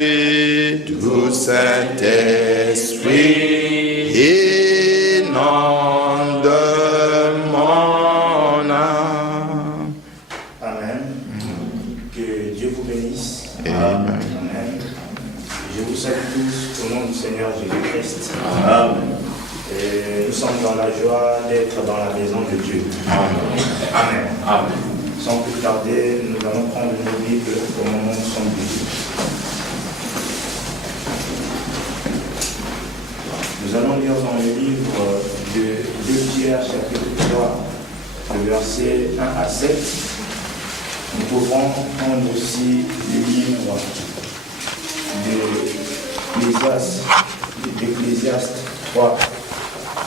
Du Saint-Esprit, inonde mon âme. Amen. Que Dieu vous bénisse. Amen. Amen. Je vous salue tous au nom du Seigneur Jésus-Christ. Amen. Et nous sommes dans la joie d'être dans la maison de Dieu. Amen. Amen. Amen. Sans plus tarder, nous allons prendre nos Bibles au moment où nous sommes bénis. Nous allons lire dans le livre de 2 Pierre, chapitre 3, le verset 1 à 7. Nous pouvons prendre aussi le livre d'Ecclésiaste 3,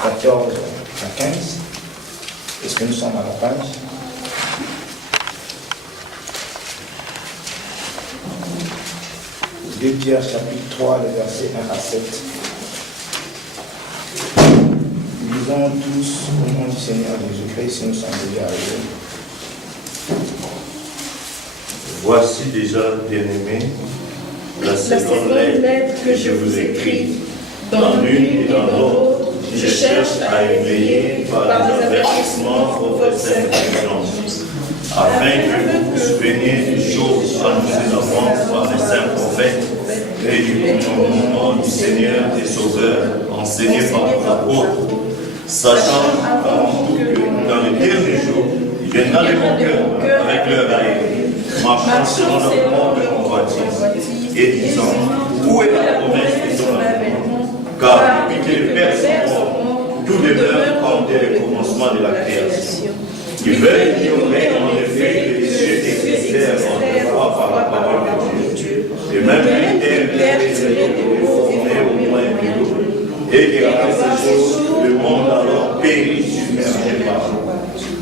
14 à 15. Est-ce que nous sommes à la page? De Pierre, chapitre 3, le verset 1 à 7. Lisons tous au nom du Seigneur Jésus-Christ, si nous sommes déjà arrivés. Voici déjà, bien-aimés, la seconde lettre que je vous écris. Dans l'une et dans l'autre, je cherche à éveiller par des avertissements votre sainte conscience, afin que vous vous souveniez des choses annoncées d'avance par les saints prophètes et du commandement du Seigneur des sauveurs, enseigné par nos apôtres, sachant avant tout que dans les derniers jours, il viendra les moqueurs avec leur aïe, marchant selon le monde de convoitise, et disant, où est la promesse de son avènement? Car depuis que le Père est mort, tout demeure comme dès le commencement de la création. Ils veulent ignorer en effet que les cieux existèrent autrefois par la parole de Dieu, et même que l'air était formé au moins de l'eau, et que après ces choses, le monde alors périt submergé par l'eau.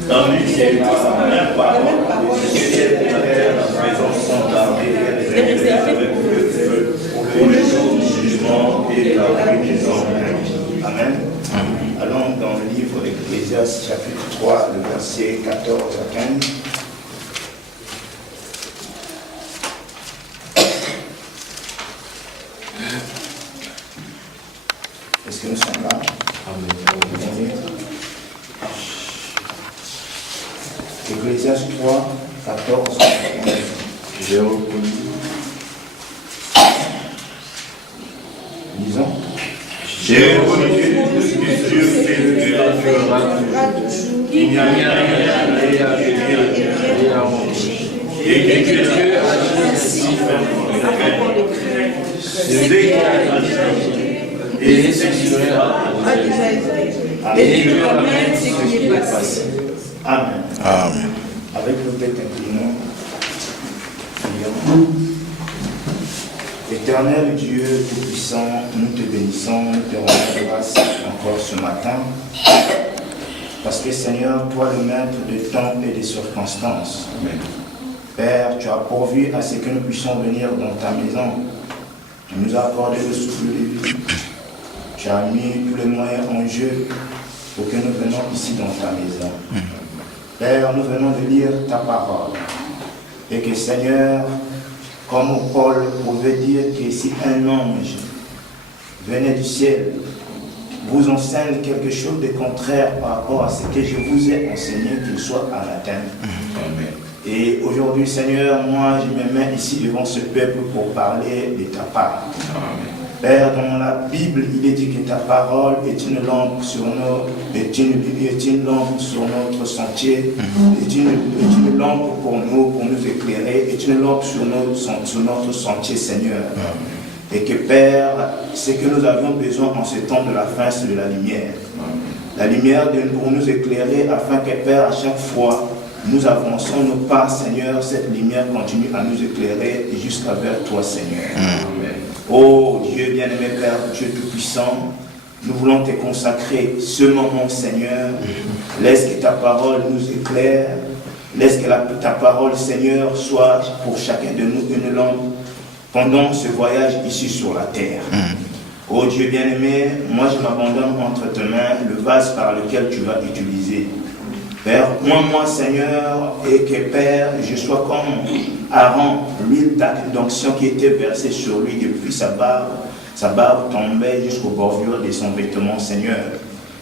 Tandis que par la même parole, les cieux et la terre à présent sont gardés et réservés avec le feu pour le jour du jugement et de la vie des hommes. Amen. Allons dans le livre d'Ecclésiaste, chapitre 3, le verset 14 à 15. Est-ce que nous sommes là? Amen. Ecclésiaste 3, 14 à 15. J'ai reconnu. Lisons. J'ai reconnu que Dieu fait de la il n'y a rien à dire et que Dieu agit ainsi avant les craintes. C'est Dieu qui agit et c'est qui sera et il ramène ce qui est passé. Amen. Amen. Avec le tête inclinée, Éternel Dieu Tout-Puissant, nous te bénissons, nous te rendons grâce encore ce matin, parce que Seigneur, toi le maître de temps et des circonstances, Amen. Père, tu as pourvu à ce que nous puissions venir dans ta maison. Tu nous as accordé le souffle de vie. Tu as mis tous les moyens en jeu pour que nous venions ici dans ta maison. Père, nous venons de lire ta parole. Et que Seigneur, comme Paul pouvait dire que si un ange venait du ciel, vous enseigne quelque chose de contraire par rapport à ce que je vous ai enseigné, qu'il soit anathème. Amen. Et aujourd'hui, Seigneur, moi, je me mets ici devant ce peuple pour parler de ta part. Amen. Père, dans la Bible, il est dit que ta parole est une lampe sur est une lampe sur notre sentier, est une lampe pour nous éclairer, est une lampe sur notre sentier, Seigneur. Amen. Et que Père, ce que nous avions besoin en ce temps de la fin, c'est de la lumière. Amen. La lumière pour nous éclairer, afin que Père, à chaque fois, nous avançons nos pas, Seigneur, cette lumière continue à nous éclairer jusqu'à vers toi, Seigneur. Amen. Oh Dieu bien-aimé Père, Dieu Tout-Puissant, nous voulons te consacrer ce moment, Seigneur. Laisse que ta parole nous éclaire. Laisse que ta parole, Seigneur, soit pour chacun de nous une lampe pendant ce voyage ici sur la terre. Oh Dieu bien-aimé, moi je m'abandonne entre tes mains, le vase par lequel tu vas utiliser. Père, moi, Seigneur, et que Père, je sois comme Aaron, l'huile d'onction qui était versée sur lui depuis sa barbe tombait jusqu'aux bordures de son vêtement, Seigneur.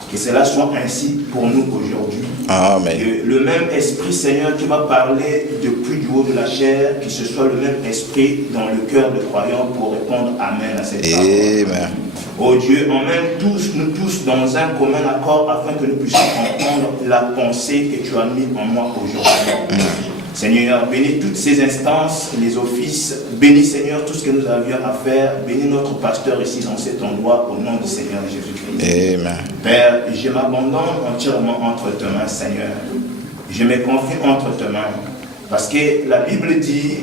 Que cela soit ainsi pour nous aujourd'hui. Amen. Que le même esprit, Seigneur, qui va parler depuis du haut de la chair, que ce soit le même esprit dans le cœur de croyants pour répondre Amen à cette parole. Amen. Oh Dieu, emmène nous tous dans un commun accord afin que nous puissions comprendre la pensée que tu as mise en moi aujourd'hui. Seigneur, bénis toutes ces instances, les offices, bénis Seigneur tout ce que nous avions à faire, bénis notre pasteur ici dans cet endroit au nom du Seigneur Jésus-Christ. Amen. Père, je m'abandonne entièrement entre tes mains, Seigneur. Je me confie entre tes mains parce que la Bible dit,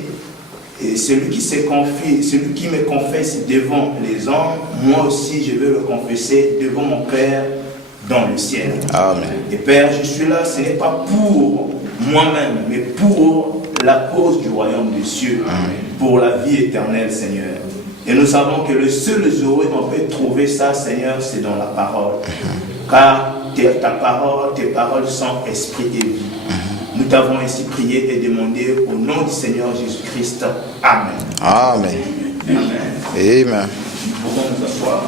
et celui qui se confie, celui qui me confesse devant les hommes, moi aussi je veux le confesser devant mon Père dans le ciel. Amen. Et Père, je suis là, ce n'est pas pour moi-même, mais pour la cause du royaume des cieux, pour la vie éternelle, Seigneur. Et nous savons que le seul jour où on peut trouver ça, Seigneur, c'est dans la parole. Car tes paroles sont esprit et vie. Nous t'avons ainsi prié et demandé au nom du Seigneur Jésus-Christ. Amen. Amen. Amen. Amen. Nous pouvons nous asseoir.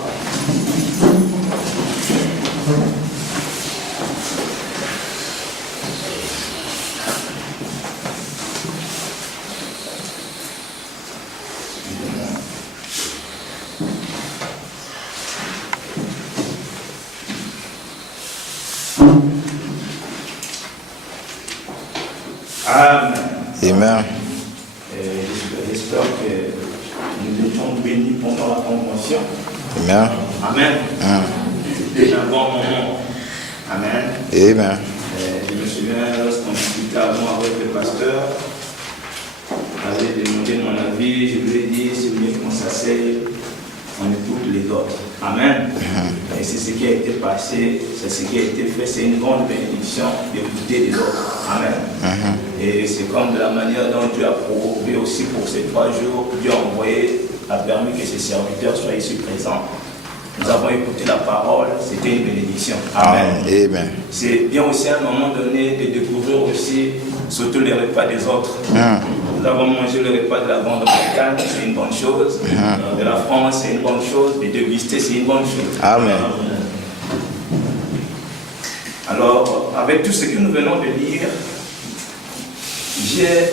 Amen. Amen. J'espère que nous étions bénis pendant la convention. Amen. Amen. C'était déjà un bon moment. Amen. Amen. Je me souviens lorsqu'on discutait avant avec le pasteur, on avait demandé mon avis, je lui ai dit, c'est mieux qu'on s'asseye, on écoute les autres. Amen. Et c'est ce qui a été passé, c'est ce qui a été fait, c'est une grande bénédiction d'écouter les autres. Amen. Et c'est comme de la manière dont Dieu a prouvé aussi pour ces 3 jours, Dieu a permis que ses serviteurs soient ici présents. Nous avons écouté la parole, c'était une bénédiction. Amen. Amen. C'est bien aussi à un moment donné de découvrir aussi, surtout les repas des autres. Nous avons mangé le repas de la Grande-Bretagne, c'est une bonne chose. De la France, c'est une bonne chose. De déguster, c'est une bonne chose. Amen. Alors, avec tout ce que nous venons de lire, j'ai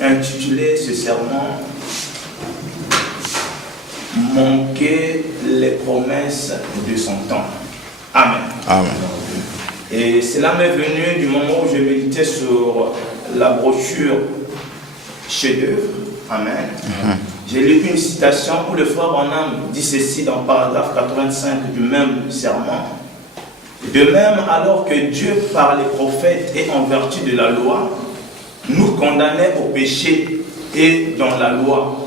intitulé ce sermon « Manquer les promesses de son temps ». Amen. Amen. Et cela m'est venu du moment où je méditais sur la brochure chef-d'œuvre. Amen. J'ai lu une citation où le frère Branham dit ceci dans le paragraphe 85 du même sermon. De même, alors que Dieu, par les prophètes et en vertu de la loi, nous condamnait au péché et dans la loi,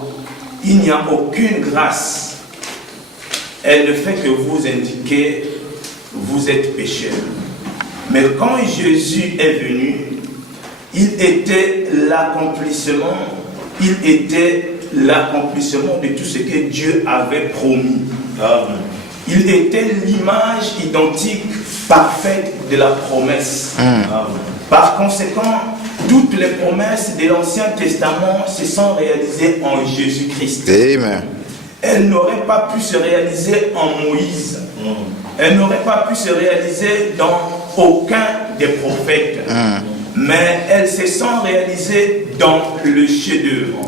il n'y a aucune grâce. Elle ne fait que vous indiquer, vous êtes pécheurs. Mais quand Jésus est venu, il était l'accomplissement de tout ce que Dieu avait promis. Il était l'image identique, parfaite de la promesse. Par conséquent, toutes les promesses de l'Ancien Testament se sont réalisées en Jésus-Christ. Amen. Elles n'auraient pas pu se réaliser en Moïse. Elles n'auraient pas pu se réaliser dans aucun des prophètes. Mais elles se sont réalisées dans le chef-d'œuvre.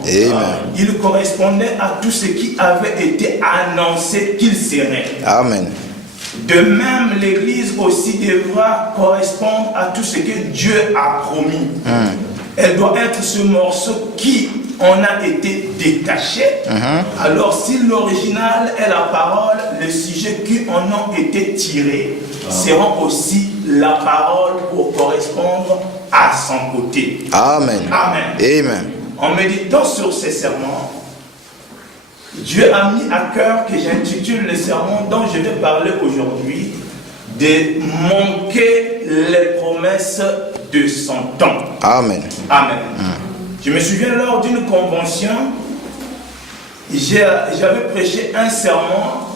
Il correspondait à tout ce qui avait été annoncé qu'il serait. Amen. De même, l'Église aussi devra correspondre à tout ce que Dieu a promis. Elle doit être ce morceau qui en a été détaché. Alors, si l'original est la parole, les sujets qui en ont été tirés seront aussi la parole pour correspondre à son côté. Amen. Amen. Amen. En méditant sur ces sermons, Dieu a mis à cœur que j'intitule le sermon dont je vais parler aujourd'hui de manquer les promesses de son temps. Amen. Amen. Je me souviens lors d'une convention, j'avais prêché un sermon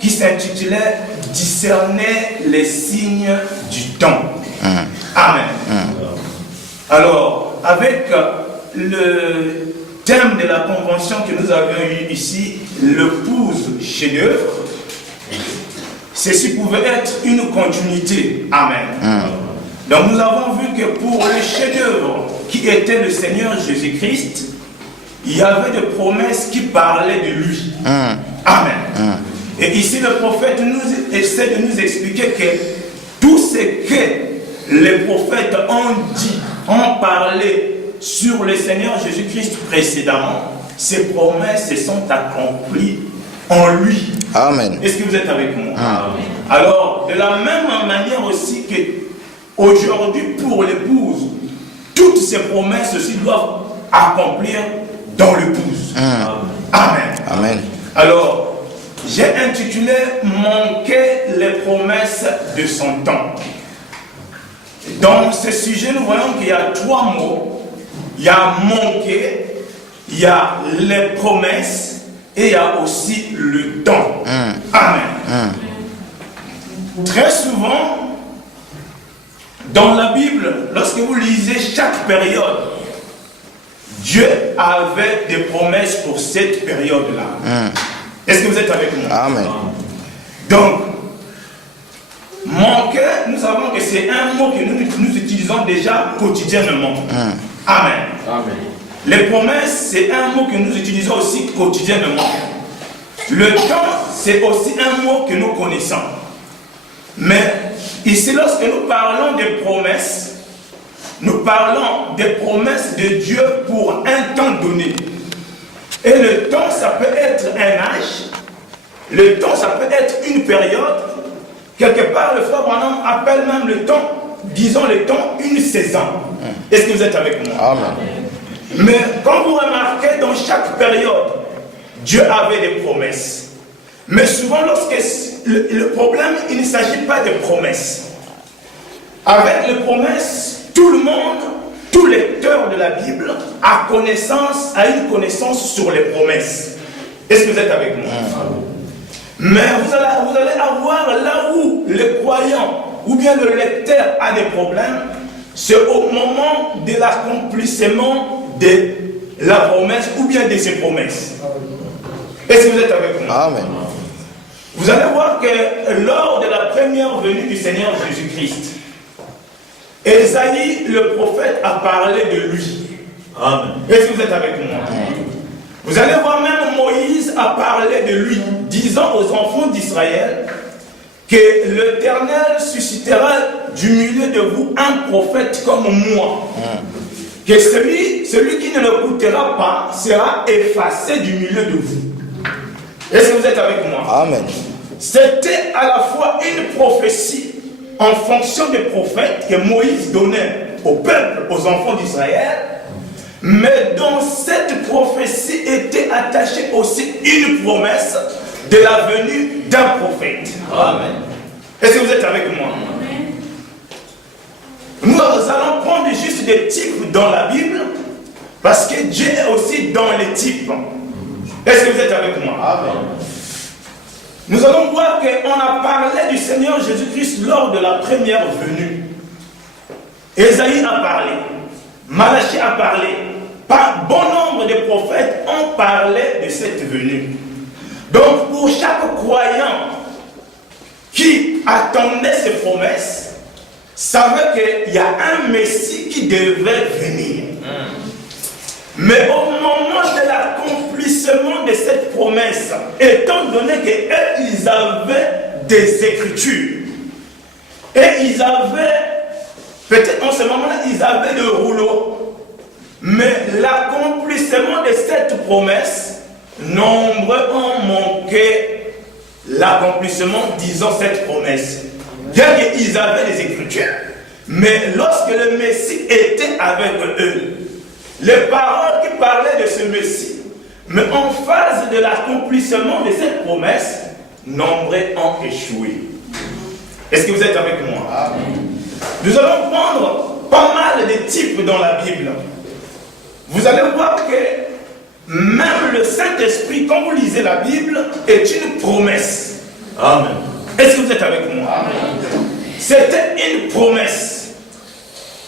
qui s'intitulait « Discerner les signes du temps ». Amen. Alors, avec le thème de la convention que nous avions eu ici, l'épouse chef-d'œuvre, ceci pouvait être une continuité. Amen. Donc nous avons vu que pour le chef-d'œuvre qui était le Seigneur Jésus-Christ, il y avait des promesses qui parlaient de lui. Amen. Et ici le prophète nous essaie de nous expliquer que tout ce que les prophètes ont dit, ont parlé sur le Seigneur Jésus-Christ précédemment, ces promesses se sont accomplies en lui. Amen. Est-ce que vous êtes avec moi? Alors, de la même manière aussi que aujourd'hui pour l'épouse, toutes ces promesses aussi doivent accomplir dans l'épouse. Amen. Amen. Alors, j'ai intitulé « Manquer les promesses de son temps ». Dans ce sujet, nous voyons qu'il y a 3 mots. Il y a manquer, il y a les promesses et il y a aussi le temps. Amen. Très souvent, dans la Bible, lorsque vous lisez chaque période, Dieu avait des promesses pour cette période-là. Est-ce que vous êtes avec moi? Amen. Donc, manquer, nous savons que c'est un mot que nous utilisons déjà quotidiennement. Amen. Amen. Les promesses, c'est un mot que nous utilisons aussi quotidiennement. Le temps, c'est aussi un mot que nous connaissons. Mais ici, lorsque nous parlons des promesses, nous parlons des promesses de Dieu pour un temps donné. Et le temps, ça peut être un âge. Le temps, ça peut être une période. Quelque part, le frère Branham appelle même le temps, disons le temps, une saison. Est-ce que vous êtes avec moi? Amen. Mais quand vous remarquez, dans chaque période, Dieu avait des promesses. Mais souvent, lorsque le problème, il ne s'agit pas de promesses. Avec les promesses, tout le monde, tout lecteur de la Bible a une connaissance sur les promesses. Est-ce que vous êtes avec moi? Mais vous allez avoir là où le croyant ou bien le lecteur a des problèmes, c'est au moment de l'accomplissement de la promesse ou bien de ses promesses. Est-ce que vous êtes avec moi? Amen. Vous allez voir que lors de la première venue du Seigneur Jésus-Christ, Ésaïe, le prophète, a parlé de lui. Amen. Est-ce que vous êtes avec moi? Vous allez voir même Moïse a parlé de lui, disant aux enfants d'Israël que l'Éternel suscitera du milieu de vous un prophète comme moi. Que celui qui ne l'écoutera pas sera effacé du milieu de vous. Est-ce que vous êtes avec moi? Amen. C'était à la fois une prophétie en fonction des prophètes que Moïse donnait au peuple, aux enfants d'Israël. Mais dans cette prophétie était attachée aussi une promesse de la venue d'un prophète. Amen. Est-ce que vous êtes avec moi? Nous allons prendre juste des types dans la Bible parce que Dieu est aussi dans les types. Est-ce que vous êtes avec moi? Amen. Nous allons voir qu'on a parlé du Seigneur Jésus-Christ lors de la première venue. Ésaïe a parlé, Malachie a parlé, par bon nombre de prophètes ont parlé de cette venue. Donc pour chaque croyant qui attendait ces promesses, savait qu'il y a un Messie qui devait venir. Mais au moment de l'accomplissement de cette promesse, étant donné qu'eux, ils avaient des écritures, et ils avaient, peut-être en ce moment-là, ils avaient le rouleau, mais l'accomplissement de cette promesse, nombreux ont manqué l'accomplissement, disons, cette promesse. Bien qu'ils avaient des écritures, mais lorsque le Messie était avec eux, les paroles qui parlaient de ce Messie, mais en phase de l'accomplissement de cette promesse, nombreux ont échoué. Est-ce que vous êtes avec moi? Amen. Nous allons prendre pas mal de types dans la Bible. Vous allez voir que même le Saint-Esprit, quand vous lisez la Bible, est une promesse. Amen. Est-ce que vous êtes avec moi? Amen. C'était une promesse.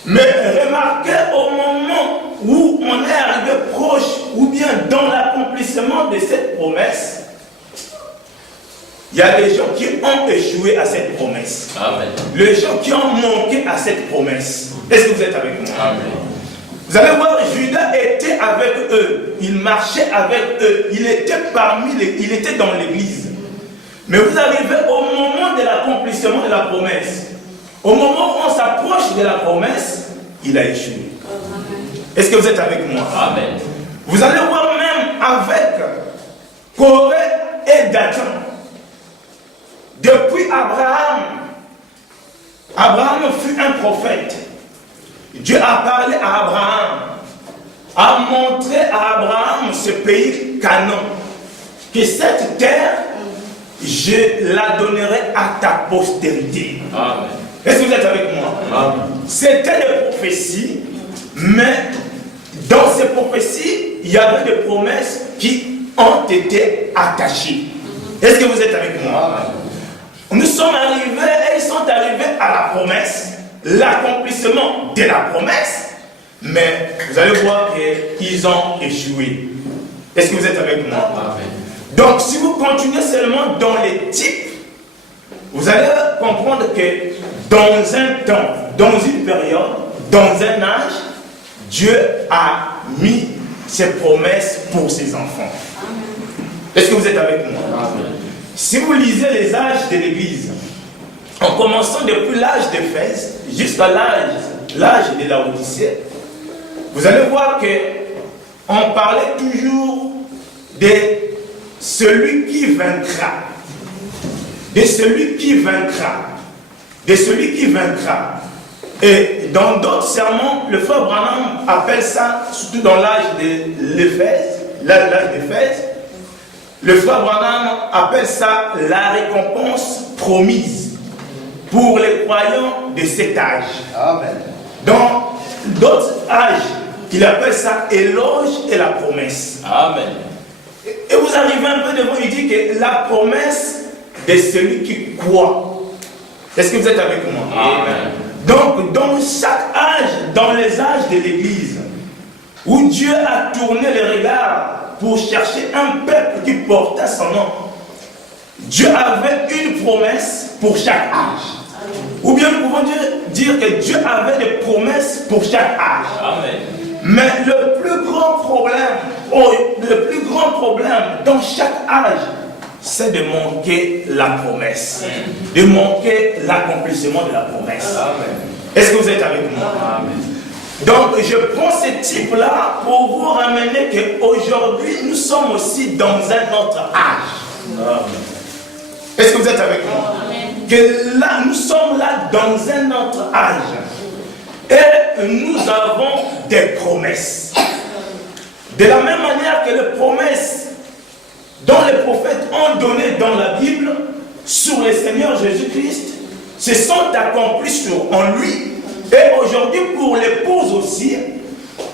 Mais remarquez au moment où on est arrivé proche ou bien dans l'accomplissement de cette promesse, il y a des gens qui ont échoué à cette promesse. Amen. Les gens qui ont manqué à cette promesse. Est-ce que vous êtes avec moi? Amen. Vous allez voir, Judas était avec eux. Il marchait avec eux. Il était il était dans l'église. Mais vous arrivez au moment de l'accomplissement de la promesse. Au moment où on s'approche de la promesse, il a échoué. Est-ce que vous êtes avec moi? Amen. Vous allez voir même avec Corée et Dathan. Depuis Abraham fut un prophète. Dieu a parlé à Abraham, a montré à Abraham ce pays Canaan, que cette terre, je la donnerai à ta postérité. Amen. Est-ce que vous êtes avec moi? Amen. C'était des prophéties, mais dans ces prophéties, il y avait des promesses qui ont été attachées. Est-ce que vous êtes avec moi? Amen. Nous sommes arrivés et ils sont arrivés à la promesse, l'accomplissement de la promesse, mais vous allez voir qu'ils ont échoué. Est-ce que vous êtes avec moi? Amen. Donc si vous continuez seulement dans les types, vous allez comprendre que dans un temps, dans une période, dans un âge, Dieu a mis ses promesses pour ses enfants. Est-ce que vous êtes avec moi? Amen. Si vous lisez les âges de l'Église, en commençant depuis l'âge d'Éphèse jusqu'à l'âge de la Odyssée, vous allez voir que on parlait toujours de celui qui vaincra, de celui qui vaincra, de celui qui vaincra. Et dans d'autres sermons, le frère Branham appelle ça, surtout dans l'âge d'Éphèse, le frère Branham appelle ça la récompense promise pour les croyants de cet âge. Amen. Dans d'autres âges, il appelle ça éloge et la promesse. Amen. Et vous arrivez un peu devant, il dit que la promesse de celui qui croit. Est-ce que vous êtes avec moi? Amen. Donc, dans chaque âge, dans les âges de l'Église, où Dieu a tourné les regards pour chercher un peuple qui portait son nom, Dieu avait une promesse pour chaque âge. Ou bien nous pouvons dire que Dieu avait des promesses pour chaque âge. Amen. Mais le plus grand problème dans chaque âge, c'est de manquer la promesse, de manquer l'accomplissement de la promesse. Amen. Est-ce que vous êtes avec moi? Amen. Donc je prends ce type-là pour vous ramener qu'aujourd'hui nous sommes aussi dans un autre âge. Amen. Est-ce que vous êtes avec moi? Que là, nous sommes là dans un autre âge. Et nous avons des promesses. De la même manière que les promesses dont les prophètes ont donné dans la Bible sur le Seigneur Jésus-Christ se sont accomplies en lui. Et aujourd'hui pour l'épouse aussi,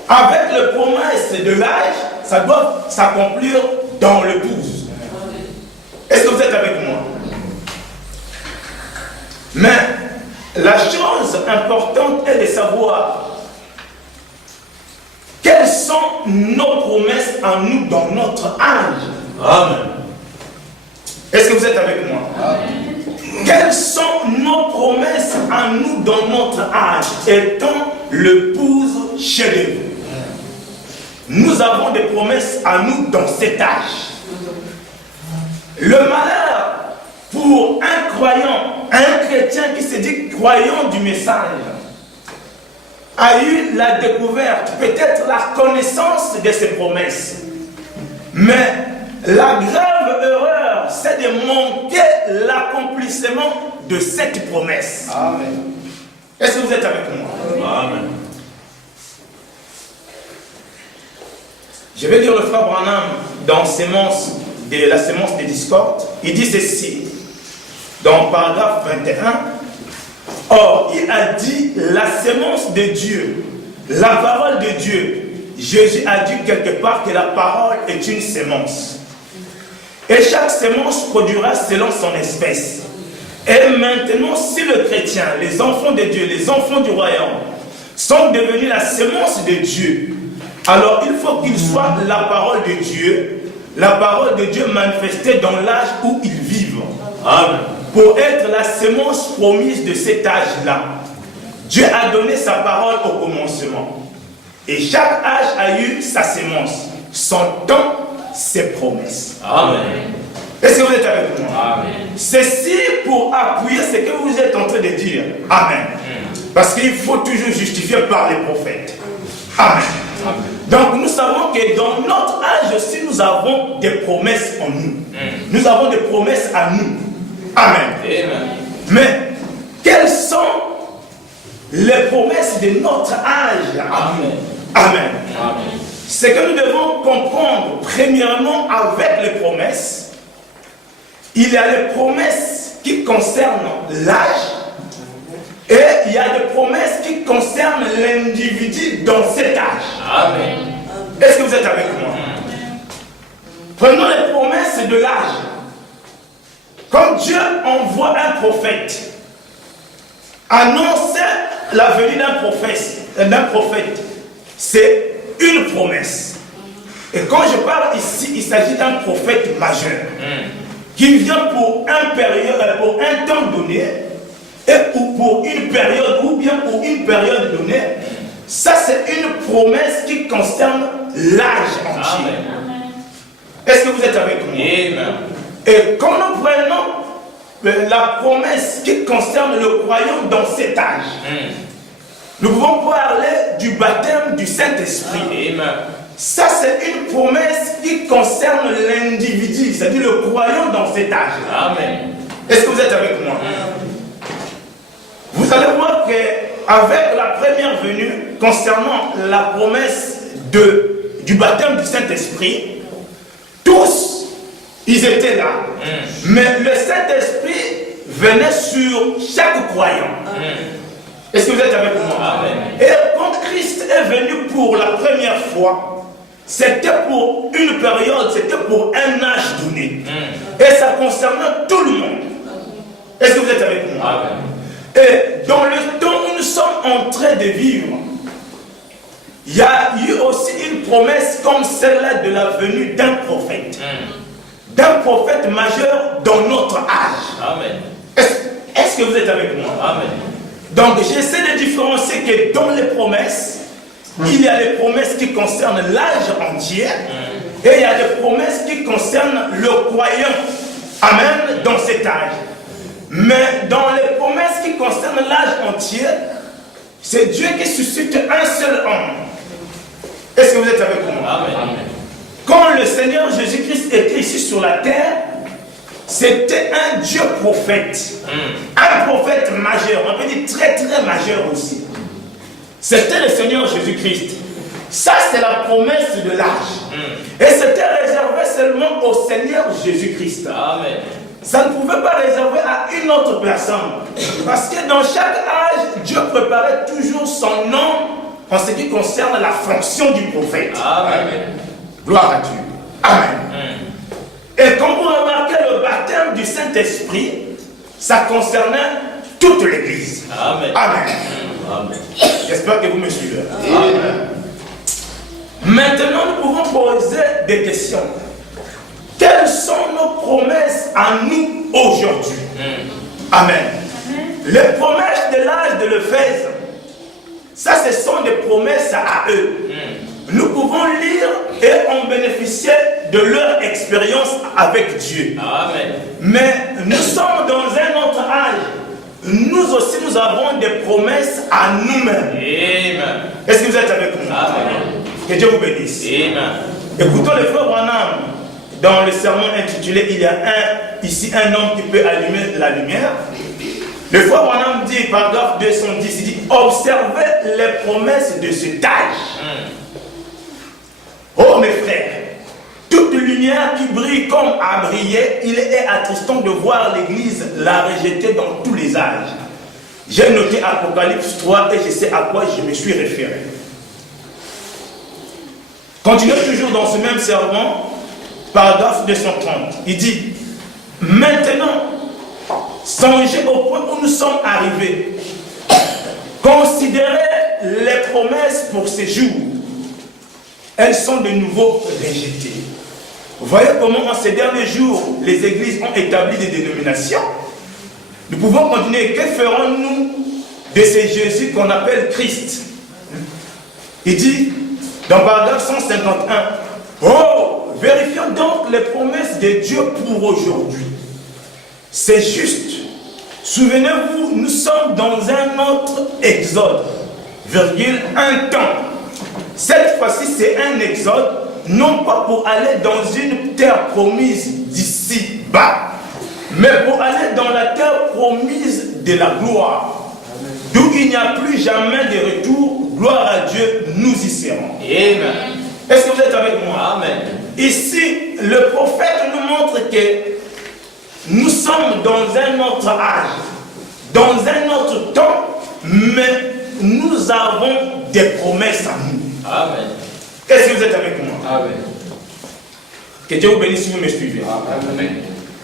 avec les promesses de l'âge, ça doit s'accomplir dans l'épouse. Est-ce que vous êtes avec moi? Mais la chose importante est de savoir quelles sont nos promesses à nous dans notre âge. Amen. Est-ce que vous êtes avec moi? Amen. Quelles sont nos promesses à nous dans notre âge, étant l'épouse chez nous? Nous avons des promesses à nous dans cet âge. Le malheur pour un croyant, un chrétien qui se dit croyant du message, a eu la découverte, peut-être la connaissance de ses promesses. Mais la grave erreur, c'est de manquer l'accomplissement de cette promesse. Amen. Est-ce que vous êtes avec moi? Amen. Je vais lire le frère Branham dans la sémence des discordes. Il dit ceci, dans le paragraphe 21. Or, il a dit la sémence de Dieu, la parole de Dieu. Jésus a dit quelque part que la parole est une sémence. Et chaque sémence produira selon son espèce. Et maintenant, si le chrétien, les enfants de Dieu, les enfants du royaume, sont devenus la sémence de Dieu, alors il faut qu'ils soient la parole de Dieu manifestée dans l'âge où ils vivent. Amen. Pour être la sémence promise de cet âge-là, Dieu a donné sa parole au commencement. Et chaque âge a eu sa sémence, son temps, ses promesses. Amen. Est-ce que vous êtes avec moi? Amen. Ceci pour appuyer ce que vous êtes en train de dire. Amen. Parce qu'il faut toujours justifier par les prophètes. Amen. Amen. Donc nous savons que dans notre âge aussi, nous avons des promesses en nous. Nous avons des promesses à nous. Amen. Amen. Mais quelles sont les promesses de notre âge? Amen. Amen. Amen. Ce que nous devons comprendre, premièrement, avec les promesses, il y a les promesses qui concernent l'âge et il y a des promesses qui concernent l'individu dans cet âge. Amen. Est-ce que vous êtes avec moi? Prenons les promesses de l'âge. Quand Dieu envoie un prophète, annoncer la venue d'un prophète, c'est une promesse. Et quand je parle ici, il s'agit d'un prophète majeur qui vient pour un temps donné et pour une période ou bien pour une période donnée. Ça, c'est une promesse qui concerne l'âge entier. Est-ce que vous êtes avec moi? Amen. Et quand nous prenons la promesse qui concerne le croyant dans cet âge, nous pouvons parler du baptême du Saint-Esprit. Amen. Ça, c'est une promesse qui concerne l'individu, c'est-à-dire le croyant dans cet âge. Amen. Est-ce que vous êtes avec moi? Vous allez voir qu'avec la première venue, concernant la promesse du baptême du Saint-Esprit, tous, ils étaient là. Mais le Saint-Esprit venait sur chaque croyant. Est-ce que vous êtes avec moi? Amen. Et quand Christ est venu pour la première fois, c'était pour une période, c'était pour un âge donné. Et ça concernait tout le monde. Est-ce que vous êtes avec moi? Amen. Et dans le temps où nous sommes en train de vivre, il y a eu aussi une promesse comme celle-là de la venue d'un prophète. D'un prophète majeur dans notre âge. Amen. Est-ce que vous êtes avec moi? Amen. Donc j'essaie de différencier que dans les promesses, il y a les promesses qui concernent l'âge entier et il y a des promesses qui concernent le croyant. Amen, dans cet âge. Mais dans les promesses qui concernent l'âge entier, c'est Dieu qui suscite un seul homme. Est-ce que vous êtes avec moi? Amen. Quand le Seigneur Jésus-Christ était ici sur la terre, c'était un Dieu prophète. Un prophète majeur, on peut dire très très majeur aussi. C'était le Seigneur Jésus-Christ. Ça, c'est la promesse de l'âge. Et c'était réservé seulement au Seigneur Jésus-Christ. Amen. Ça ne pouvait pas réserver à une autre personne. Parce que dans chaque âge, Dieu préparait toujours son nom en ce qui concerne la fonction du prophète. Amen. Gloire à Dieu. Amen. Et quand vous remarquez le baptême du Saint-Esprit, ça concernait toute l'Église. Amen. Amen. Amen. J'espère que vous me suivez. Amen. Maintenant, nous pouvons poser des questions. Quelles sont nos promesses à nous aujourd'hui? Amen. Les promesses de l'âge de l'Éphèse, ça, ce sont des promesses à eux. Nous pouvons lire et en bénéficier de leur expérience avec Dieu. Amen. Mais nous sommes dans un autre âge. Nous aussi, nous avons des promesses à nous-mêmes. Amen. Est-ce que vous êtes avec nous? Amen. Que Dieu vous bénisse. Amen. Écoutons le frère Branham. Dans le sermon intitulé, il y a ici un homme qui peut allumer la lumière. Le frère Branham dit, paragraphe 210, il dit, observez les promesses de cet âge. Oh mes frères, toute lumière qui brille comme a brillé, il est attristant de voir l'Église la rejeter dans tous les âges. J'ai noté Apocalypse 3 et je sais à quoi je me suis référé. Continuons toujours dans ce même sermon, paragraphe 230. Il dit, maintenant, songez au point où nous sommes arrivés. Considérez les promesses pour ces jours, elles sont de nouveau rejetées. Vous voyez comment en ces derniers jours, les églises ont établi des dénominations. Nous pouvons continuer. Que ferons-nous de ces Jésus qu'on appelle Christ? Il dit, dans paragraphe 151, oh, vérifions donc les promesses de Dieu pour aujourd'hui. C'est juste. Souvenez-vous, nous sommes dans un autre exode, un temps. Cette fois-ci, c'est un exode, non pas pour aller dans une terre promise d'ici-bas, mais pour aller dans la terre promise de la gloire, d'où il n'y a plus jamais de retour. Gloire à Dieu, nous y serons. Amen. Est-ce que vous êtes avec moi? Amen. Ici, le prophète nous montre que nous sommes dans un autre âge, dans un autre temps, mais nous avons des promesses à nous. Amen. Est-ce que vous êtes avec moi? Amen. Que Dieu vous bénisse si vous me suivez. Amen.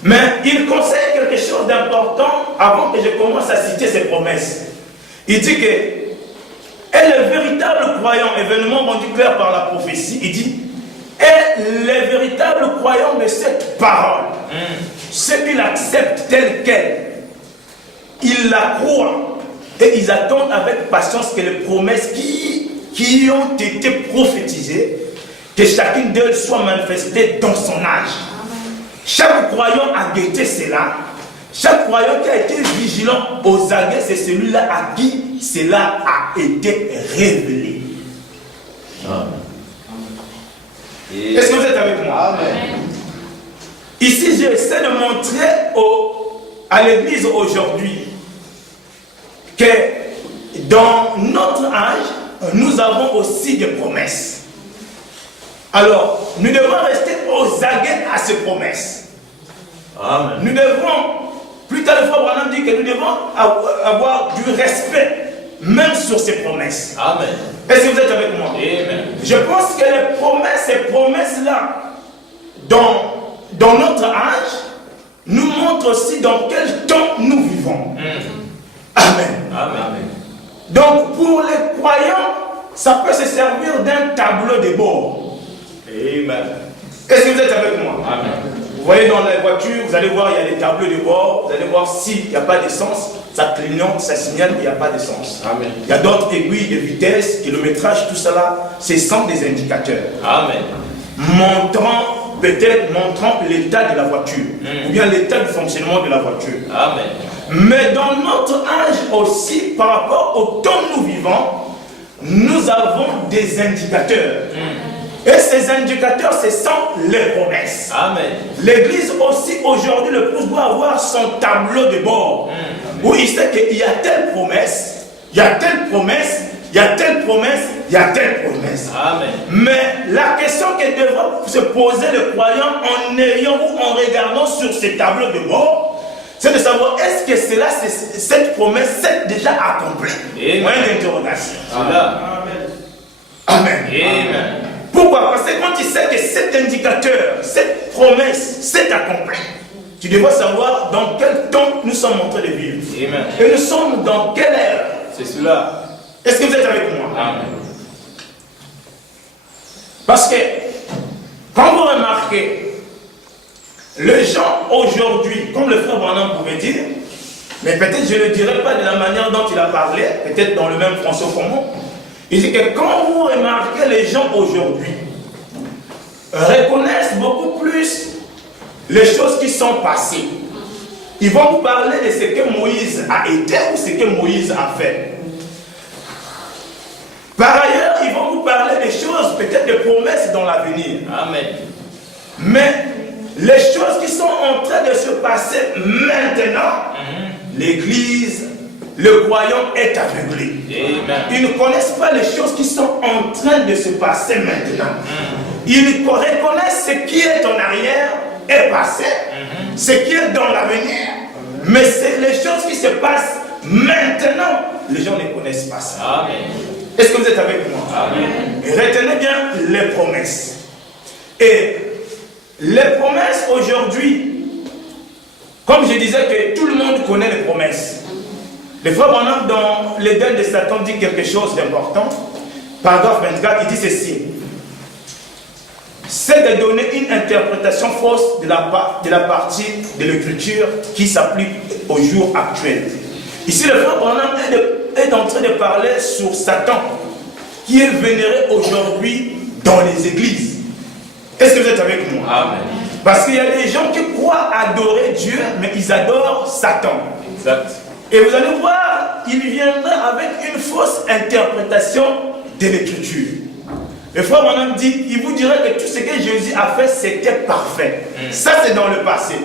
Mais il conseille quelque chose d'important avant que je commence à citer ces promesses. Il dit que est le véritable croyant, événement rendu clair par la prophétie, il dit, est le véritable croyant de cette parole. Ceux qui l'acceptent telle qu'elle, ils la croient et ils attendent avec patience que les promesses qui ont été prophétisées, que chacune d'elles soit manifestée dans son âge. Chaque croyant a guetté cela. Chaque croyant qui a été vigilant aux aguets, c'est celui-là à qui cela a été révélé. Amen. Est-ce que vous êtes avec moi? Amen. Ici, j'essaie de montrer à l'église aujourd'hui que dans notre âge, nous avons aussi des promesses. Alors, nous devons rester aux aguets à ces promesses. Amen. Nous devons, plus tard le frère Branham dit que nous devons avoir du respect, même sur ces promesses. Amen. Est-ce que vous êtes avec moi? Amen. Je pense que les promesses, ces promesses-là, dans notre âge, nous montrent aussi dans quel temps nous vivons. Amen. Amen. Donc, pour les croyants, ça peut se servir d'un tableau de bord. Amen. Est-ce que vous êtes avec moi? Amen. Vous voyez dans la voiture, vous allez voir, il y a des tableaux de bord. Vous allez voir s'il n'y a pas d'essence, ça clignote, ça signale qu'il n'y a pas d'essence. Amen. Il y a d'autres aiguilles de vitesse, kilométrage, tout cela, ce sont des indicateurs. Amen. Montrant l'état de la voiture, ou bien l'état du fonctionnement de la voiture. Amen. Mais dans notre âge aussi, par rapport au temps que nous vivons, nous avons des indicateurs. Et ces indicateurs, ce sont les promesses. Amen. L'église aussi, aujourd'hui, le pouce doit avoir son tableau de bord. Où il sait qu'il y a telle promesse, il y a telle promesse, il y a telle promesse, il y a telle promesse. Amen. Mais la question que devra se poser le croyant en ayant ou en regardant sur ces tableaux de bord, c'est de savoir est-ce que cette promesse s'est déjà accomplie. Point d'interrogation. Amen. Amen. Amen. Pourquoi? Parce que quand tu sais que cet indicateur, cette promesse s'est accomplie, tu devras savoir dans quel temps nous sommes en train de vivre. Amen. Et nous sommes dans quelle ère? C'est cela. Est-ce que vous êtes avec moi? Amen. Parce que, quand vous remarquez, les gens aujourd'hui, comme le frère Branham pouvait dire, mais peut-être je ne le dirai pas de la manière dont il a parlé, peut-être dans le même français commun, il dit que quand vous remarquez les gens aujourd'hui, reconnaissent beaucoup plus les choses qui sont passées. Ils vont vous parler de ce que Moïse a été ou ce que Moïse a fait. Par ailleurs, ils vont vous parler des choses, peut-être des promesses dans l'avenir. Amen. Mais les choses qui sont en train de se passer maintenant, l'Église, le croyant est aveuglé. Amen. Ils ne connaissent pas les choses qui sont en train de se passer maintenant. Ils reconnaissent ce qui est en arrière est passé, ce qui est dans l'avenir. Mais c'est les choses qui se passent maintenant, les gens ne connaissent pas ça. Amen. Est-ce que vous êtes avec moi? Amen. Et retenez bien les promesses. Et les promesses aujourd'hui, comme je disais que tout le monde connaît les promesses. Le frère Branham, dans l'Éden de Satan, dit quelque chose d'important. Paragraphe 24, il dit ceci. C'est de donner une interprétation fausse de la partie de l'écriture qui s'applique au jour actuel. Ici, le frère Branham est en train de parler sur Satan, qui est vénéré aujourd'hui dans les églises. Est-ce que vous êtes avec moi? Amen. Parce qu'il y a des gens qui croient adorer Dieu, mais ils adorent Satan. Exact. Et vous allez voir, il viendra avec une fausse interprétation de l'écriture. Le frère Branham dit, il vous dirait que tout ce que Jésus a fait, c'était parfait. Ça, c'est dans le passé.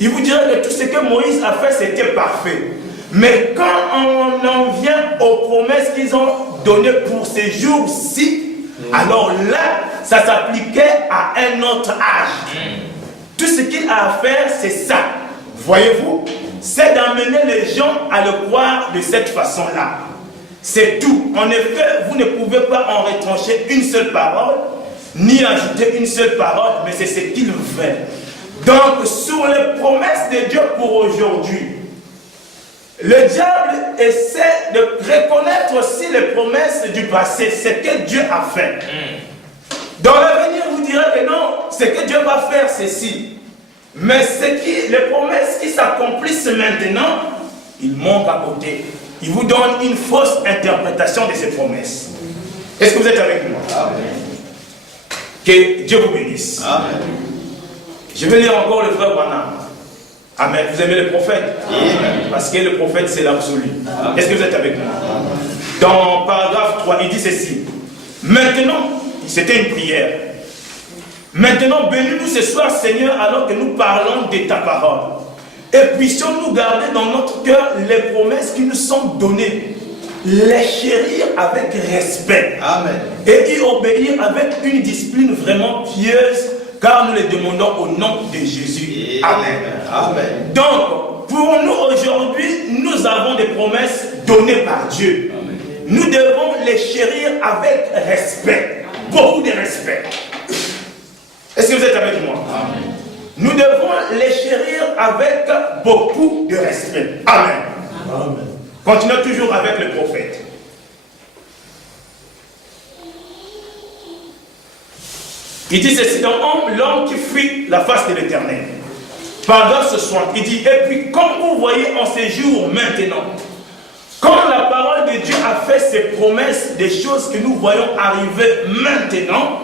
Il vous dirait que tout ce que Moïse a fait, c'était parfait. Mais quand on en vient aux promesses qu'ils ont données pour ces jours-ci, alors là, ça s'appliquait à un autre âge. Tout ce qu'il a à faire, c'est ça. Voyez-vous, c'est d'amener les gens à le croire de cette façon-là. C'est tout. En effet, vous ne pouvez pas en retrancher une seule parole, ni ajouter une seule parole, mais c'est ce qu'il fait. Donc, sur les promesses de Dieu pour aujourd'hui, le diable essaie de reconnaître aussi les promesses du passé, ce que Dieu a fait. Dans l'avenir, vous direz que non, ce que Dieu va faire, c'est ci. Mais les promesses qui s'accomplissent maintenant, il manque à côté. Il vous donne une fausse interprétation de ces promesses. Est-ce que vous êtes avec moi? Amen. Que Dieu vous bénisse. Amen. Je vais lire encore le frère Branham. Amen. Vous aimez le prophète? Amen. Parce que le prophète, c'est l'absolu. Est-ce que vous êtes avec moi? Dans paragraphe 3, il dit ceci. Maintenant, c'était une prière. Maintenant, bénis-nous ce soir, Seigneur, alors que nous parlons de ta parole. Et puissions-nous garder dans notre cœur les promesses qui nous sont données. Les chérir avec respect. Amen. Et y obéir avec une discipline vraiment pieuse, car nous les demandons au nom de Jésus. Amen. Amen. Donc, pour nous aujourd'hui, nous avons des promesses données par Dieu. Amen. Nous devons les chérir avec respect. Beaucoup de respect. Est-ce que vous êtes avec moi? Amen. Nous devons les chérir avec beaucoup de respect. Amen. Amen. Continuons toujours avec le prophète. Il dit ceci dans l'homme qui fuit la face de l'Éternel. Paragraphe 60, il dit, et puis comme vous voyez en ces jours maintenant, quand la parole de Dieu a fait ses promesses, des choses que nous voyons arriver maintenant,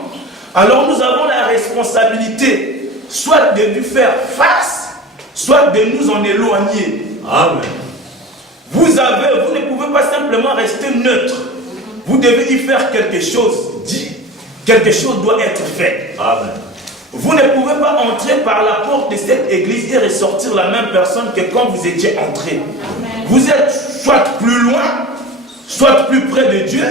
alors nous avons la responsabilité soit de lui faire face, soit de nous en éloigner. Amen. Vous ne pouvez pas simplement rester neutre. Vous devez y faire quelque chose. Dit, quelque chose doit être fait. Amen. Vous ne pouvez pas entrer par la porte de cette église et ressortir la même personne que quand vous étiez entré. Amen. Vous êtes soit plus loin, soit plus près de Dieu,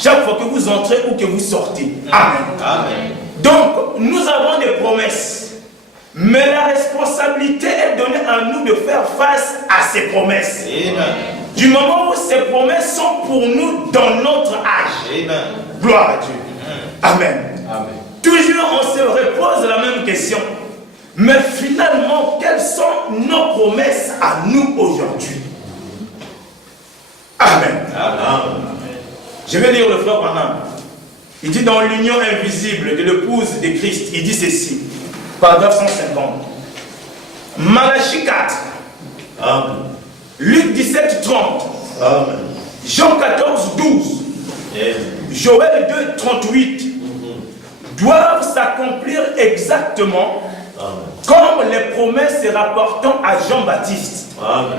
chaque fois que vous entrez ou que vous sortez. Amen. Amen. Donc, nous avons des promesses. Mais la responsabilité est donnée à nous de faire face à ces promesses. Amen. Du moment où ces promesses sont pour nous dans notre âge. Amen. Gloire à Dieu. Amen. Amen. Toujours on se repose la même question. Mais finalement, quelles sont nos promesses à nous aujourd'hui? Amen. Amen. Je vais lire le frère Branham. Il dit dans l'union invisible de l'épouse de Christ, il dit ceci. Paragraphe 150. Malachie 4. Amen. Luc 17, 30. Amen. Jean 14, 12. Amen. Joël 2, 38. Doivent s'accomplir exactement comme les promesses rapportant à Jean-Baptiste. Amen.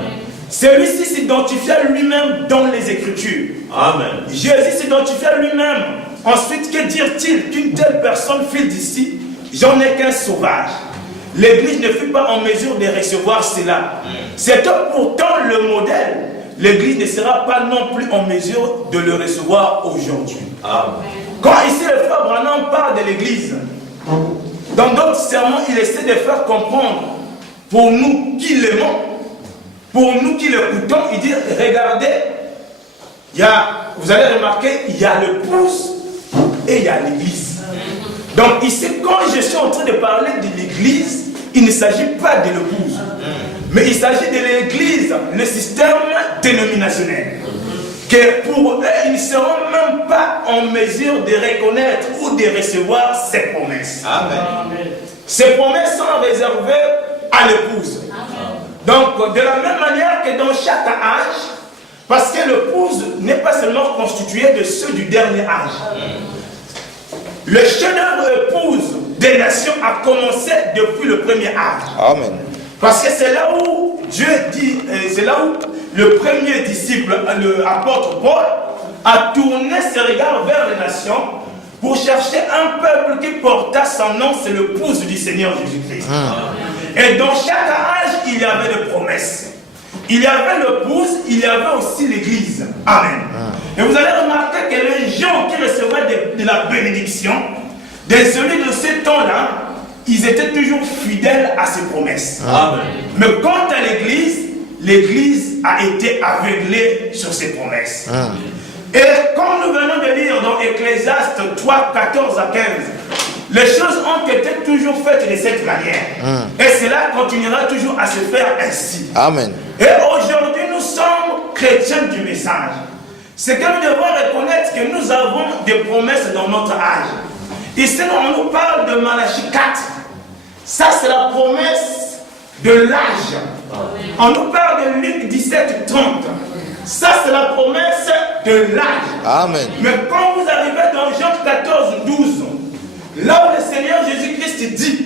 Celui-ci s'identifia lui-même dans les Écritures. Amen. Jésus s'identifia lui-même. Ensuite, que dire-t-il qu'une telle personne file d'ici? J'en ai qu'un sauvage. L'Église ne fut pas en mesure de recevoir cela. C'est pourtant le modèle. L'Église ne sera pas non plus en mesure de le recevoir aujourd'hui. Amen. Quand ici le frère Branham parle de l'Église, dans d'autres sermons, il essaie de faire comprendre, pour nous qui l'aimons, pour nous qui l'écoutons, il dit, regardez, vous allez remarquer, il y a le pouce et il y a l'Église. Donc ici, quand je suis en train de parler de l'Église, il ne s'agit pas de l'épouse, mais il s'agit de l'Église, le système dénominationnelle. Que pour eux, ils ne seront même pas en mesure de reconnaître ou de recevoir ces promesses. Amen. Ces promesses sont réservées à l'épouse. Donc, de la même manière que dans chaque âge, parce que l'épouse n'est pas seulement constituée de ceux du dernier âge. Le chef-d'œuvre épouse des nations a commencé depuis le premier âge. Amen. Parce que c'est là où Dieu dit, c'est là où le premier disciple, l'apôtre Paul, a tourné ses regards vers les nations pour chercher un peuple qui porta son nom, c'est l'épouse du Seigneur Jésus-Christ. Et dans chaque âge, il y avait des promesses. Il y avait l'épouse, il y avait aussi l'église. Amen. Et vous allez remarquer que les gens qui recevaient de la bénédiction, désolé de ce temps-là, ils étaient toujours fidèles à ces promesses. Amen. Mais quant à l'église, l'église a été aveuglée sur ces promesses. Et comme nous venons de lire dans Ecclésiaste 3, 14 à 15, les choses ont été toujours faites de cette manière. Et cela continuera toujours à se faire ainsi. Amen. Et aujourd'hui, nous sommes chrétiens du message. C'est que nous devons reconnaître que nous avons des promesses dans notre âge. Ici, on nous parle de Malachie 4. Ça, c'est la promesse de l'âge. On nous parle de Luc 17, 30. Ça, c'est la promesse de l'âge. Amen. Mais quand vous arrivez dans Jean 14, 12, là où le Seigneur Jésus-Christ dit,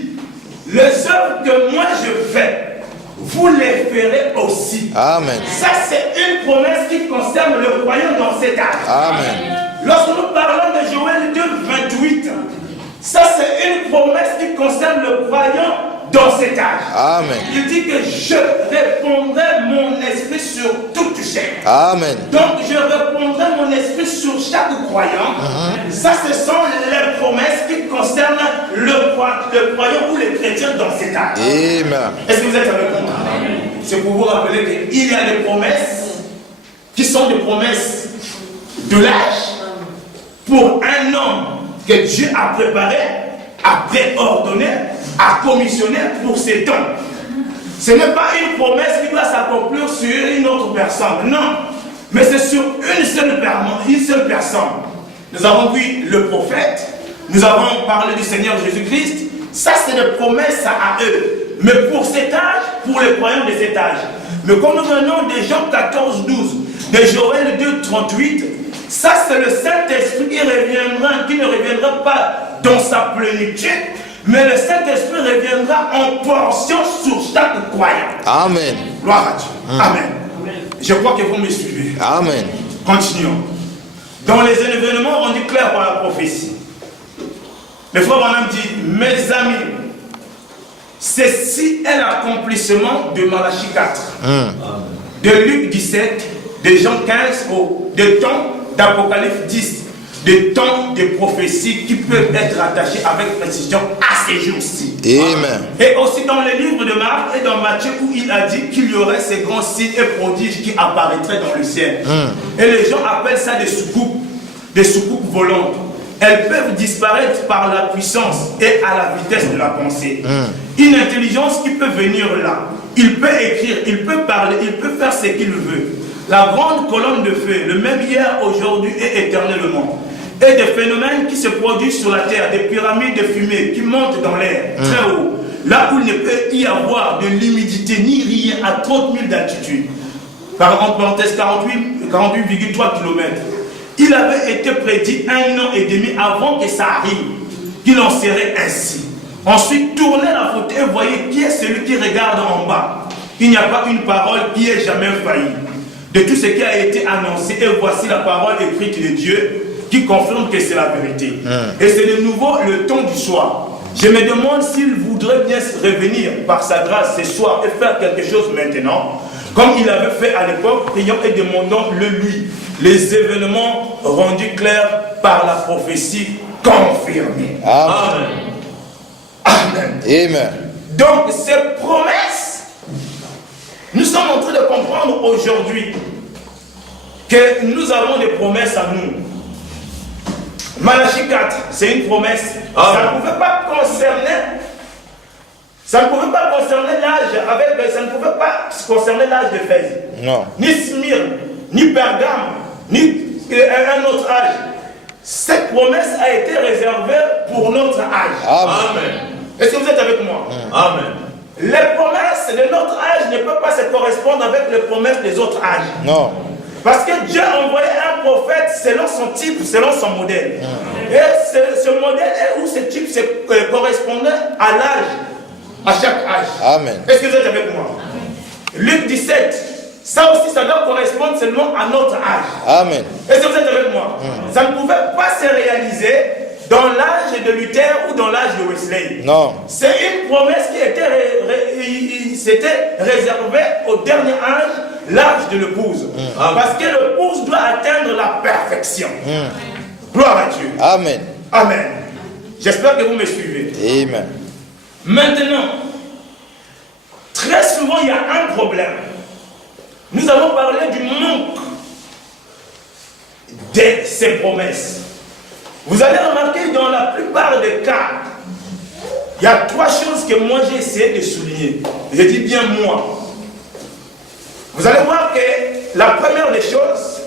les œuvres que moi je fais, vous les ferez aussi. Amen. Ça, c'est une promesse qui concerne le royaume dans cet âge. Amen. Lorsque nous parlons de Joël 2, 28, ça, c'est une promesse qui concerne le croyant dans cet âge. Amen. Il dit que je répondrai mon esprit sur toute chair. Amen. Donc, je répondrai mon esprit sur chaque croyant. Ça, ce sont les promesses qui concernent le croyant ou les chrétiens dans cet âge. Amen. Est-ce que vous êtes avec moi? C'est pour vous rappeler qu'il y a des promesses qui sont des promesses de l'âge pour un homme que Dieu a préparé, a préordonné, a commissionné pour ces temps. Ce n'est pas une promesse qui doit s'accomplir sur une autre personne, non, mais c'est sur une seule personne. Nous avons vu le prophète, nous avons parlé du Seigneur Jésus-Christ. Ça, c'est des promesses à eux, mais pour cet âge, pour les croyants de cet âge. Mais comme nous venons de Jean 14, 12, de Joël 2, 38, ça, c'est le Saint-Esprit qui ne reviendra pas dans sa plénitude, mais le Saint-Esprit reviendra en portion sur chaque croyant. Amen. Gloire à Dieu. Amen. Je crois que vous me suivez. Amen. Continuons. Dans les événements rendus clairs par la prophétie, le frère Branham dit, mes amis, ceci est l'accomplissement de Malachie 4, de Luc 17, de Jean 15, de temps d'Apocalypse 10, des temps de prophéties qui peuvent être attachés avec précision à ces jours-ci. Amen. Et aussi dans les livres de Marc et dans Matthieu où il a dit qu'il y aurait ces grands signes et prodiges qui apparaîtraient dans le ciel. Et les gens appellent ça des soucoupes volantes. Elles peuvent disparaître par la puissance et à la vitesse de la pensée. Une intelligence qui peut venir là. Il peut écrire, il peut parler, il peut faire ce qu'il veut. La grande colonne de feu, le même hier, aujourd'hui et éternellement. Et des phénomènes qui se produisent sur la terre, des pyramides de fumée qui montent dans l'air, très haut. Là où il ne peut y avoir de l'humidité ni rien à 30 000 d'altitude. Par parenthèse 48,3 km. Il avait été prédit 1 an et demi avant que ça arrive, qu'il en serait ainsi. Ensuite, tournez la photo et voyez qui est celui qui regarde en bas. Il n'y a pas une parole qui ait jamais failli. De tout ce qui a été annoncé, et voici la parole écrite de Dieu qui confirme que c'est la vérité. Et c'est de nouveau le temps du soir. Je me demande s'il voudrait bien revenir par sa grâce ce soir et faire quelque chose maintenant, comme il avait fait à l'époque, prions et demandons-le lui. Les événements rendus clairs par la prophétie confirmée. Amen. Amen. Amen. Donc ces promesses, nous sommes en train de comprendre aujourd'hui que nous avons des promesses à nous. Malachie 4, c'est une promesse. Ça ne pouvait pas concerner l'âge de Fès. Non. ni Smyrne, ni Pergame, ni un autre âge. Cette promesse a été réservée pour notre âge. Amen. Est-ce que vous êtes avec moi? Amen. Les promesses de notre âge ne peuvent pas se correspondre avec les promesses des autres âges. Non. Parce que Dieu a envoyé un prophète selon son type, selon son modèle. Et ce modèle ou ce type correspondait à l'âge, à chaque âge. Amen. Est-ce que vous êtes avec moi? Luc 17, ça aussi, ça doit correspondre seulement à notre âge. Amen. Est-ce que vous êtes avec moi? Ça ne pouvait pas se réaliser dans l'âge de Luther ou dans l'âge de Wesley. Non. C'est une promesse qui était s'était réservée au dernier âge, l'âge de l'épouse. Parce que l'épouse doit atteindre la perfection. Gloire à Dieu. Amen. Amen. J'espère que vous me suivez. Amen. Maintenant, très souvent il y a un problème. Nous allons parler du manque de ces promesses. Vous allez remarquer dans la plupart des cas, il y a trois choses que moi j'ai essayé de souligner. Je dis bien moi. Vous allez voir que la première des choses,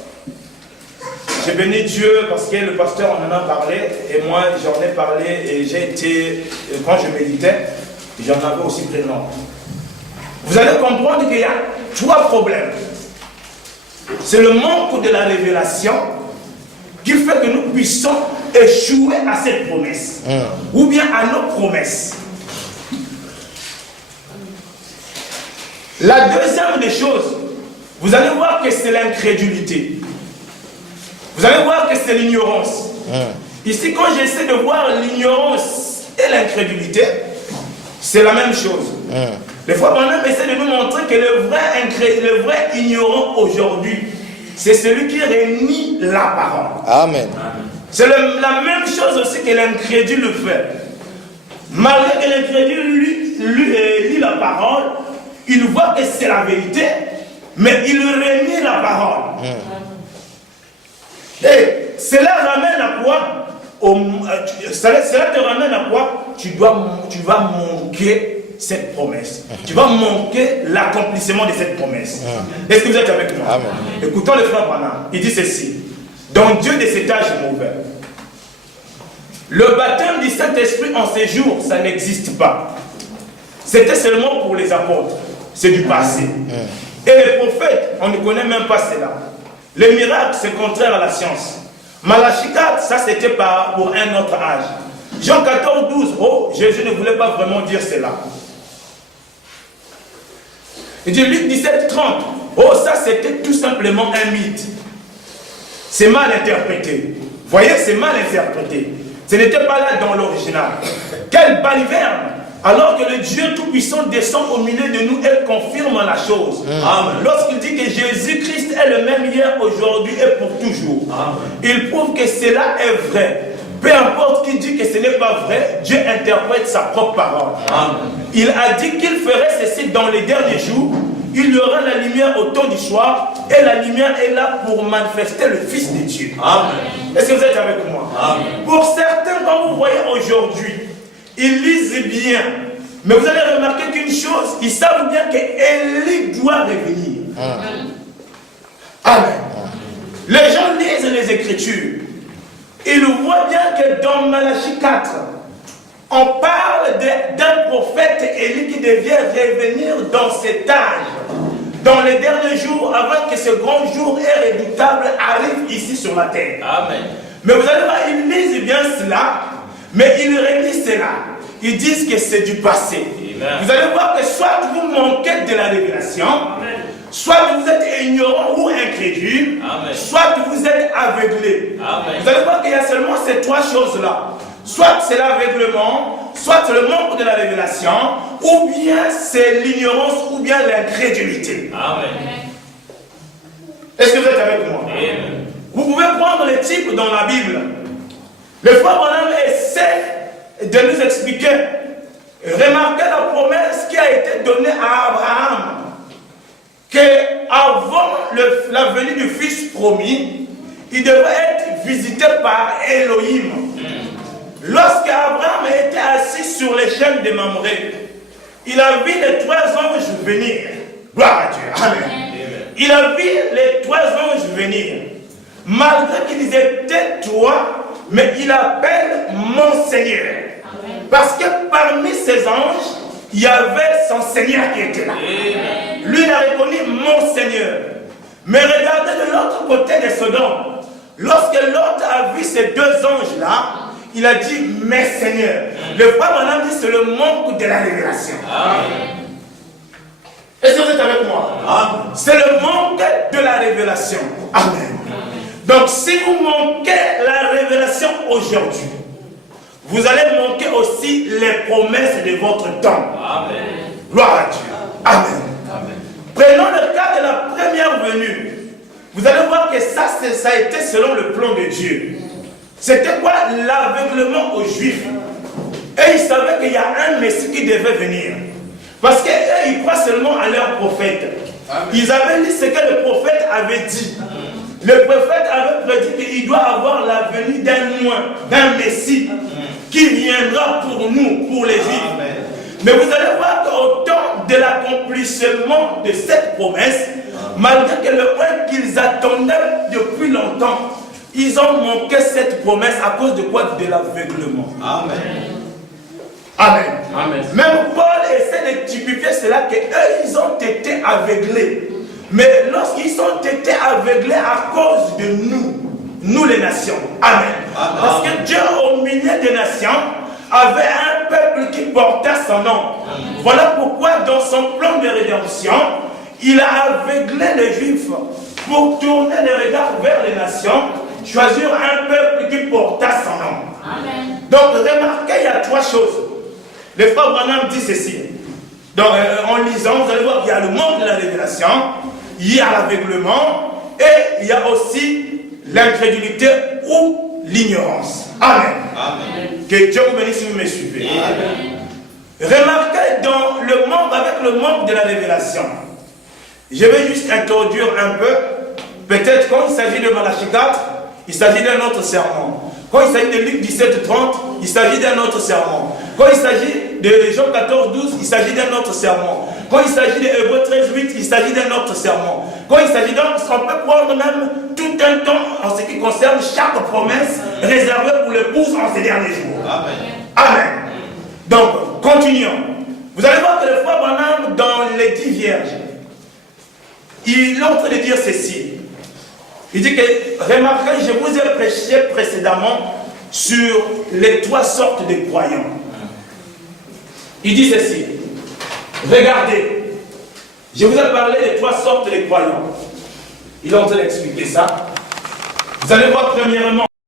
j'ai béni Dieu parce que le pasteur en a parlé et moi j'en ai parlé et j'ai été, quand je méditais, j'en avais aussi pris note. Vous allez comprendre qu'il y a trois problèmes. C'est le manque de la révélation qui fait que nous puissions échouer à cette promesse ou bien à nos promesses. La deuxième des choses, vous allez voir que c'est l'incrédulité. Vous allez voir que c'est l'ignorance. Ici, quand j'essaie de voir l'ignorance et l'incrédulité, c'est la même chose. Des fois, on essaie de nous montrer que le vrai ignorant aujourd'hui, c'est celui qui renie la parole. Amen. C'est la même chose aussi que l'incrédule le fait. Malgré que l'incrédule lit la parole, il voit que c'est la vérité, mais il renie la parole. Et cela ramène à quoi? Cela te ramène à quoi? Tu vas manquer cette promesse. Tu vas manquer l'accomplissement de cette promesse. Est-ce que vous êtes avec moi? Amen. Écoutons le frère Branham. Il dit ceci. Dans Dieu de cet âge mauvais, le baptême du Saint-Esprit en ces jours, ça n'existe pas. C'était seulement pour les apôtres. C'est du passé. Et les prophètes, on ne connaît même pas cela. Les miracles, c'est contraire à la science. Malachie 4, ça c'était pour un autre âge. Jean 14, 12, oh, Jésus ne voulait pas vraiment dire cela. Il dit Luc 17, 30, oh, ça c'était tout simplement un mythe. C'est mal interprété. Vous voyez, c'est mal interprété. Ce n'était pas là dans l'original. Quelle baliverne! Alors que le Dieu Tout-Puissant descend au milieu de nous et confirme la chose. Amen. Lorsqu'il dit que Jésus-Christ est le même hier, aujourd'hui et pour toujours. Amen. Il prouve que cela est vrai. Peu importe qui dit que ce n'est pas vrai, Dieu interprète sa propre parole. Amen. Il a dit qu'il ferait ceci dans les derniers jours. Il y aura la lumière au temps du soir et la lumière est là pour manifester le Fils de Dieu. Amen. Est-ce que vous êtes avec moi? Amen. Pour certains, quand vous voyez aujourd'hui, ils lisent bien, mais vous allez remarquer qu'une chose, ils savent bien qu'Élie doit revenir. Amen. Amen. Les gens lisent les Écritures. Ils voient bien que dans Malachie 4, on parle d'un prophète Élie qui devait revenir dans cet âge, dans les derniers jours, avant que ce grand jour et redoutable arrive ici sur la terre. Amen. Mais vous allez voir, ils lisent bien cela, mais ils relient cela. Ils disent que c'est du passé. Amen. Vous allez voir que soit vous manquez de la révélation, amen, soit vous êtes ignorant ou incrédule, amen, soit vous êtes aveuglé. Amen. Vous allez voir qu'il y a seulement ces trois choses-là. Soit c'est l'aveuglement, soit c'est le manque de la révélation, ou bien c'est l'ignorance, ou bien l'incrédulité. Amen. Est-ce que vous êtes avec moi? Amen. Vous pouvez prendre les types dans la Bible. Le frère Branham essaie de nous expliquer. Remarquez la promesse qui a été donnée à Abraham, qu'avant la venue du Fils promis, il devait être visité par Elohim. Lorsqu'Abraham était assis sur les chaînes de Mamré, il a vu les trois anges venir. Gloire à Dieu. Amen. Il a vu les 3 anges venir. Malgré qu'ils étaient 3, mais il appelle mon Seigneur. Parce que parmi ces anges, il y avait son Seigneur qui était là. Lui, il a reconnu mon Seigneur. Mais regardez de l'autre côté de Sodome. Lorsque l'autre a vu ces 2 anges-là, il a dit mes seigneurs. Le frère Branham dit c'est le manque de la révélation. Est-ce que vous êtes avec moi? C'est le manque de la révélation. Amen. Donc si vous manquez la révélation aujourd'hui, vous allez manquer aussi les promesses de votre temps. Amen. Gloire à Dieu. Amen. Amen. Prenons le cas de la première venue. Vous allez voir que ça a été selon le plan de Dieu. C'était quoi? L'aveuglement aux Juifs. Et ils savaient qu'il y a un Messie qui devait venir. Parce qu'eux, ils croient seulement à leur prophète. Amen. Ils avaient lu ce que le prophète avait dit. Le prophète avait prédit qu'il doit avoir la venue d'un Messie qui viendra pour nous, pour les Juifs. Amen. Mais vous allez voir qu'au temps de l'accomplissement de cette promesse, malgré que le point qu'ils attendaient depuis longtemps, ils ont manqué cette promesse à cause de quoi? De l'aveuglement. Amen. Amen. Amen. Même Paul essaie de typifier cela qu'eux, ils ont été aveuglés. Mais lorsqu'ils ont été aveuglés à cause de nous les nations. Amen. Amen. Parce que Dieu, au milieu des nations, avait un peuple qui portait son nom. Amen. Voilà pourquoi, dans son plan de rédemption, il a aveuglé les Juifs pour tourner les regards vers les nations, choisir un peuple qui portait son nom. Amen. Donc, remarquez, il y a 3 choses. Le frère Branham dit ceci. Donc, en lisant, vous allez voir qu'il y a le manque de la révélation, il y a l'aveuglement, et il y a aussi l'incrédulité ou l'ignorance. Amen. Amen. Que Dieu vous bénisse si vous me suivez. Amen. Remarquez dans le manque, avec le manque de la révélation. Je vais juste introduire un peu. Peut-être quand il s'agit de Malachie 4, il s'agit d'un autre sermon. Quand il s'agit de Luc 17, 30, il s'agit d'un autre sermon. Quand il s'agit de Jean 14, 12, il s'agit d'un autre sermon. Quand il s'agit de Hébreux 13, 8, il s'agit d'un autre sermon. Quand il s'agit donc, on peut prendre même tout un temps en ce qui concerne chaque promesse réservée pour l'épouse en ces derniers jours. Amen. Amen. Donc, continuons. Vous allez voir que le frère Branham, dans les 10 vierges, il est en train de dire ceci. Il dit que, remarquez, je vous ai prêché précédemment sur les 3 sortes de croyants. Il dit ceci. Regardez, je vous ai parlé des 3 sortes de croyants. Il est en train d'expliquer ça. Vous allez voir premièrement